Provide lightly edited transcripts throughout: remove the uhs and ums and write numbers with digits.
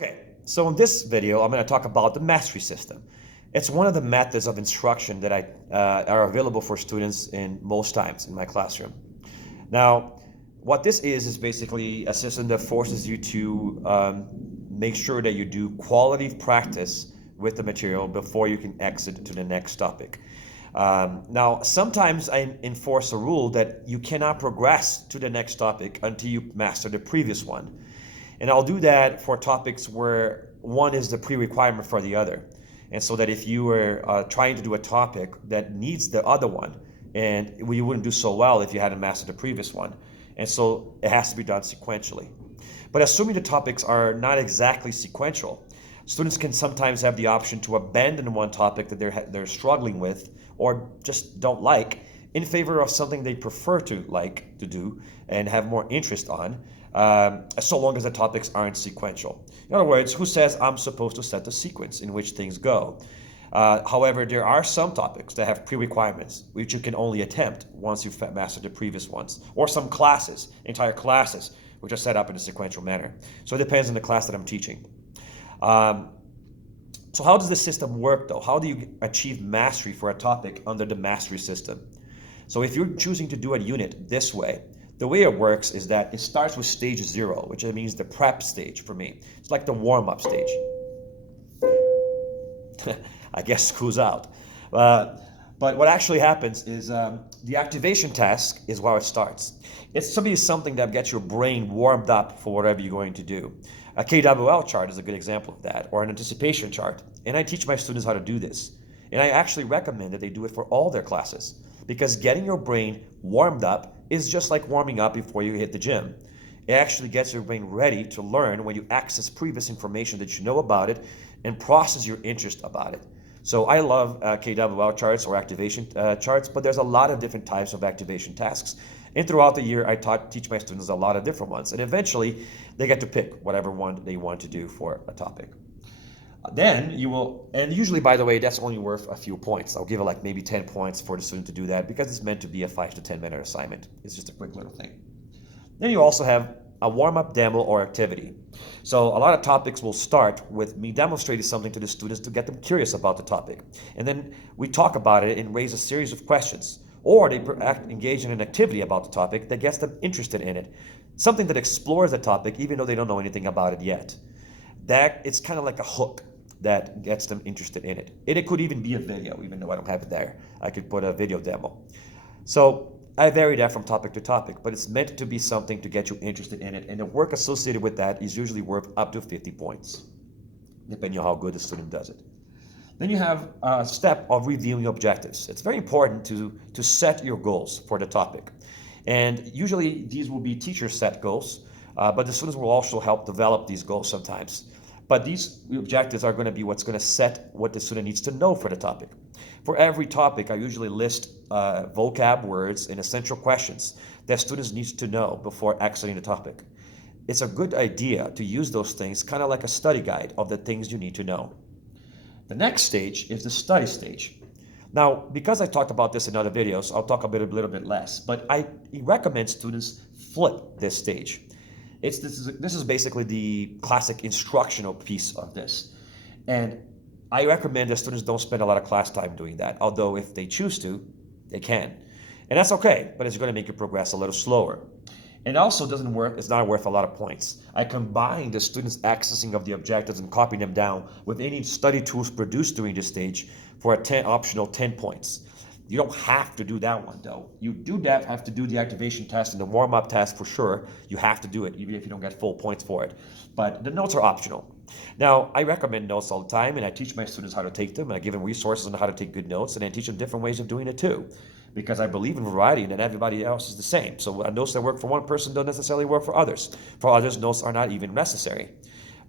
Okay, so in this video, I'm going to talk about the mastery system. It's one of the methods of instruction that are available for students in most times in my classroom. Now, what this is basically a system that forces you to make sure that you do quality practice with the material before you can exit to the next topic. Now, sometimes I enforce a rule that you cannot progress to the next topic until you master the previous one. And I'll do that for topics where one is the pre-requirement for the other. And so that if you were trying to do a topic that needs the other one, and you wouldn't do so well if you hadn't mastered the previous one. And so it has to be done sequentially. But assuming the topics are not exactly sequential, students can sometimes have the option to abandon one topic that they're struggling with or just don't like in favor of something they prefer to like to do and have more interest on, so long as the topics aren't sequential. In other words, who says I'm supposed to set the sequence in which things go? However, there are some topics that have pre-requirements, which you can only attempt once you've mastered the previous ones, or some classes, entire classes, which are set up in a sequential manner. So it depends on the class that I'm teaching. So how does the system work, though? How do you achieve mastery for a topic under the mastery system? So if you're choosing to do a unit this way, the way it works is that it starts with stage 0, which means the prep stage for me. It's like the warm-up stage. I guess school's out. But what actually happens is the activation task is where it starts. It's something that gets your brain warmed up for whatever you're going to do. A KWL chart is a good example of that, or an anticipation chart. And I teach my students how to do this. And I actually recommend that they do it for all their classes, because getting your brain warmed up is just like warming up before you hit the gym. It actually gets your brain ready to learn when you access previous information that you know about it and process your interest about it. So I love KWL charts or activation charts, but there's a lot of different types of activation tasks. And throughout the year, I teach my students a lot of different ones. And eventually, they get to pick whatever one they want to do for a topic. Then you will, and usually, by the way, that's only worth a few points. I'll give it like maybe 10 points for the student to do that because it's meant to be a 5 to 10 minute assignment. It's just a quick little thing. Then you also have a warm-up demo or activity. So a lot of topics will start with me demonstrating something to the students to get them curious about the topic. And then we talk about it and raise a series of questions. Or they engage in an activity about the topic that gets them interested in it. Something that explores the topic even though they don't know anything about it yet. That it's kind of like a hook that gets them interested in it. And it could even be a video, even though I don't have it there. I could put a video demo. So I vary that from topic to topic, but it's meant to be something to get you interested in it. And the work associated with that is usually worth up to 50 points, depending on how good the student does it. Then you have a step of reviewing objectives. It's very important to set your goals for the topic. And usually these will be teacher set goals, but the students will also help develop these goals sometimes. But these objectives are going to be what's going to set what the student needs to know for the topic. For every topic, I usually list vocab words and essential questions that students need to know before exiting the topic. It's a good idea to use those things kind of like a study guide of the things you need to know. The next stage is the study stage. Now, because I talked about this in other videos, I'll talk a little bit less, but I recommend students flip this stage. This is basically the classic instructional piece of this. And I recommend that students don't spend a lot of class time doing that, although if they choose to, they can. And that's okay, but it's going to make you progress a little slower. And also it's not worth a lot of points. I combine the students' accessing of the objectives and copying them down with any study tools produced during this stage for optional 10 points. You don't have to do that one, though. You do have to do the activation test and the warm-up test for sure. You have to do it, even if you don't get full points for it. But the notes are optional. Now, I recommend notes all the time, and I teach my students how to take them, and I give them resources on how to take good notes, and I teach them different ways of doing it too. Because I believe in variety and that everybody else is the same. So notes that work for one person don't necessarily work for others. For others, notes are not even necessary.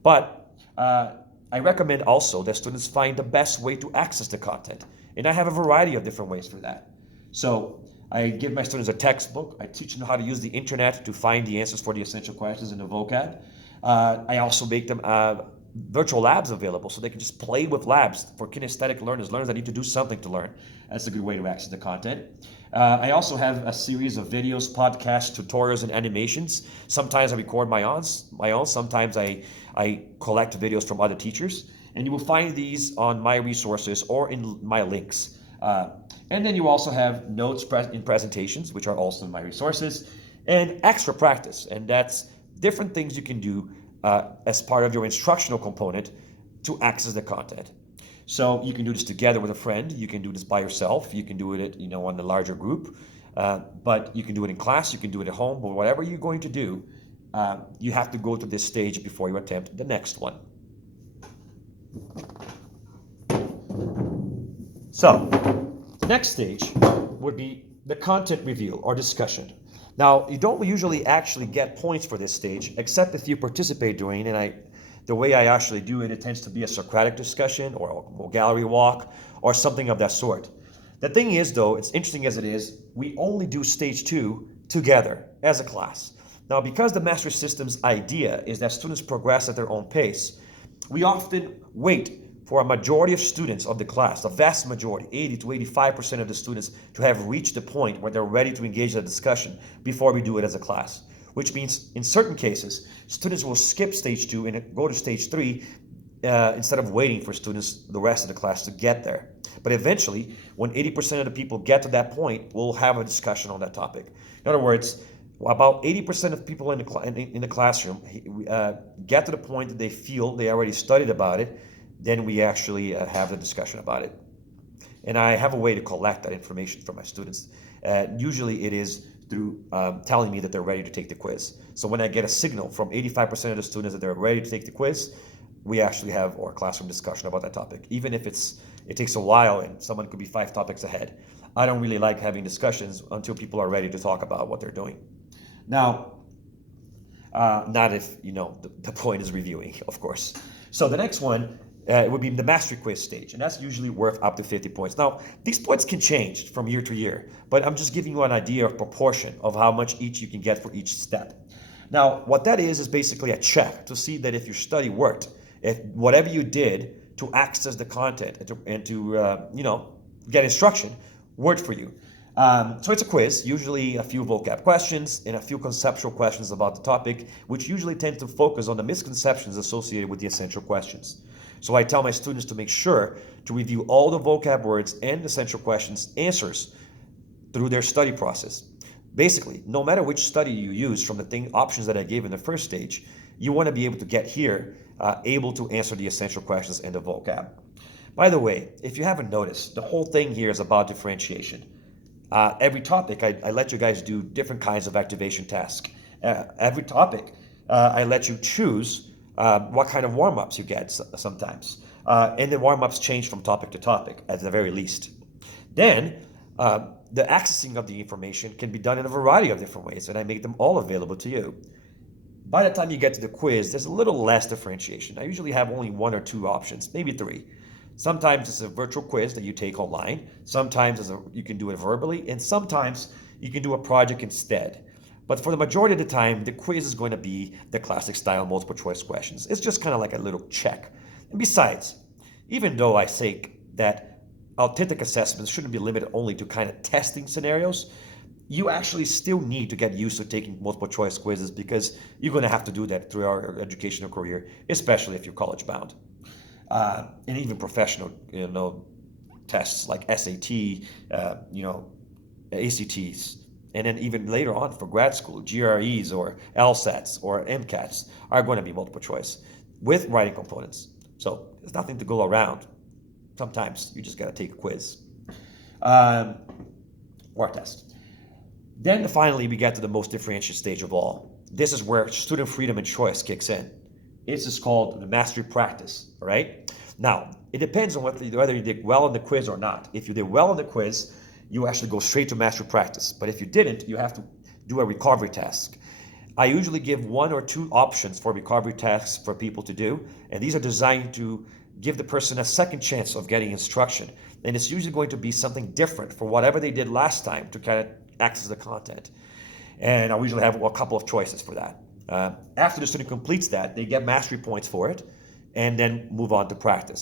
But I recommend also that students find the best way to access the content. And I have a variety of different ways for that. So I give my students a textbook. I teach them how to use the internet to find the answers for the essential questions in the vocab. I also make them virtual labs available so they can just play with labs for kinesthetic learners, learners that need to do something to learn. That's a good way to access the content. I also have a series of videos, podcasts, tutorials, and animations. Sometimes I record my own. Sometimes I collect videos from other teachers. And you will find these on my resources or in my links. And then you also have notes in presentations, which are also in my resources, and extra practice. And that's different things you can do as part of your instructional component to access the content. So you can do this together with a friend. You can do this by yourself. You can do it, on a larger group. But you can do it in class. You can do it at home. But whatever you're going to do, you have to go to this stage before you attempt the next one. So, the next stage would be the content review or discussion. Now, you don't usually actually get points for this stage, except if you participate during, and the way I actually do it, it tends to be a Socratic discussion or a gallery walk or something of that sort. The thing is, though, it's interesting as it is, we only do stage 2 together as a class. Now, because the mastery system's idea is that students progress at their own pace, we often wait for a majority of students of the class, the vast majority, 80 to 85% of the students, to have reached the point where they're ready to engage in the discussion before we do it as a class. Which means, in certain cases, students will skip stage 2 and go to stage 3 instead of waiting for the rest of the class to get there. But eventually, when 80% of the people get to that point, we'll have a discussion on that topic. In other words, about 80% of people in the classroom get to the point that they feel they already studied about it, then we actually have the discussion about it. And I have a way to collect that information from my students. Usually it is through telling me that they're ready to take the quiz. So when I get a signal from 85% of the students that they're ready to take the quiz, we actually have our classroom discussion about that topic. Even if it takes a while and someone could be 5 topics ahead. I don't really like having discussions until people are ready to talk about what they're doing. Now, not if, the point is reviewing, of course. So the next one would be the mastery quiz stage, and that's usually worth up to 50 points. Now, these points can change from year to year, but I'm just giving you an idea of proportion of how much each you can get for each step. Now, what that is basically a check to see that if your study worked, if whatever you did to access the content and to get instruction worked for you. So it's a quiz, usually a few vocab questions and a few conceptual questions about the topic, which usually tend to focus on the misconceptions associated with the essential questions. So I tell my students to make sure to review all the vocab words and essential questions answers through their study process. Basically, no matter which study you use from the options that I gave in the first stage, you want to be able to get here able to answer the essential questions and the vocab. By the way, if you haven't noticed, the whole thing here is about differentiation. Every topic, I let you guys do different kinds of activation tasks. Every topic, I let you choose what kind of warm-ups you get sometimes. And the warm-ups change from topic to topic, at the very least. Then, the accessing of the information can be done in a variety of different ways, and I make them all available to you. By the time you get to the quiz, there's a little less differentiation. I usually have only 1 or 2 options, maybe 3. Sometimes it's a virtual quiz that you take online. Sometimes you can do it verbally, and sometimes you can do a project instead. But for the majority of the time, the quiz is going to be the classic style multiple choice questions. It's just kind of like a little check. And besides, even though I say that authentic assessments shouldn't be limited only to kind of testing scenarios, you actually still need to get used to taking multiple choice quizzes because you're going to have to do that through our educational career, especially if you're college bound. And even professional, tests like SAT, ACTs, and then even later on for grad school, GREs or LSATs or MCATs are going to be multiple choice with writing components. So there's nothing to go around. Sometimes you just got to take a quiz or a test. Then finally, we get to the most differentiated stage of all. This is where student freedom and choice kicks in. It's just called the mastery practice, all right? Now, it depends on whether you did well on the quiz or not. If you did well on the quiz, you actually go straight to mastery practice. But if you didn't, you have to do a recovery task. I usually give 1 or 2 options for recovery tasks for people to do, and these are designed to give the person a second chance of getting instruction. And it's usually going to be something different for whatever they did last time to kind of access the content. And I usually have a couple of choices for that. After the student completes that, they get mastery points for it. and then move on to practice.